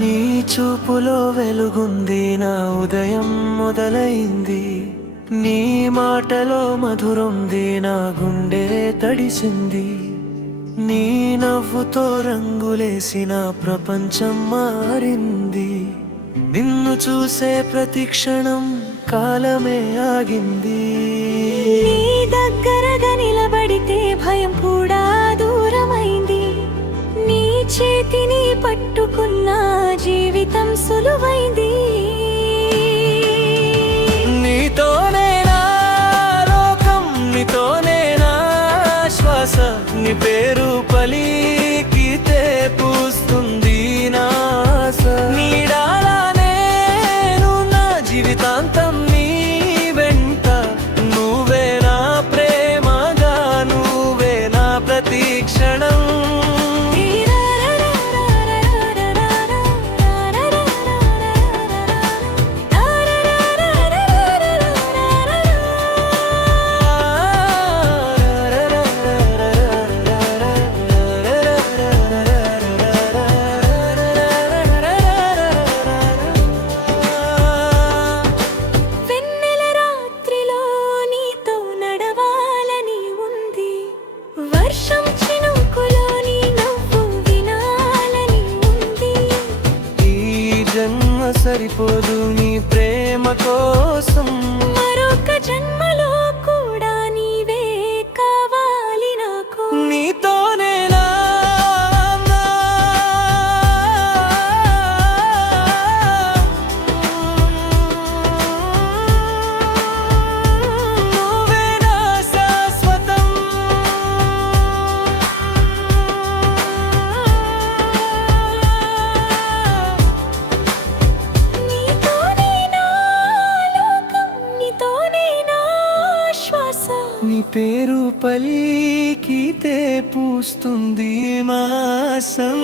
నీ చూపులో వెలుగుంది, నా ఉదయం మొదలైంది. నీ మాటలో మధురంది, నా గుండె తడిసింది. నీ నవ్వుతో రంగులేసిన ప్రపంచం మారింది. నిన్ను చూసే ప్రతి క్షణం కాలమే ఆగింది. నీ దగ్గరగా నిలబడితే భయం కూడా దూరమైంది. నీ చేతిని పట్టుకున్న జీవితం సులువైంది. నీతోనే నా లోకం, నీతోనే నా శ్వాస. నీ పేరు పలికితే పూస్తుంది నా ఆశ. నీడాలా నేను నా జీవితాంతం నీ వెంట. నువ్వే నా ప్రేమగా, నువ్వే నా ప్రతి క్షణం. సరిపోదు నీ ప్రేమ కోసం. మరొక జన్మలో కూడా నీవే కావాలి నాకు. నీతోనే నువ్వే నా శాశ్వతం. నీ పేరు పలికితే పూస్తుంది మాసం.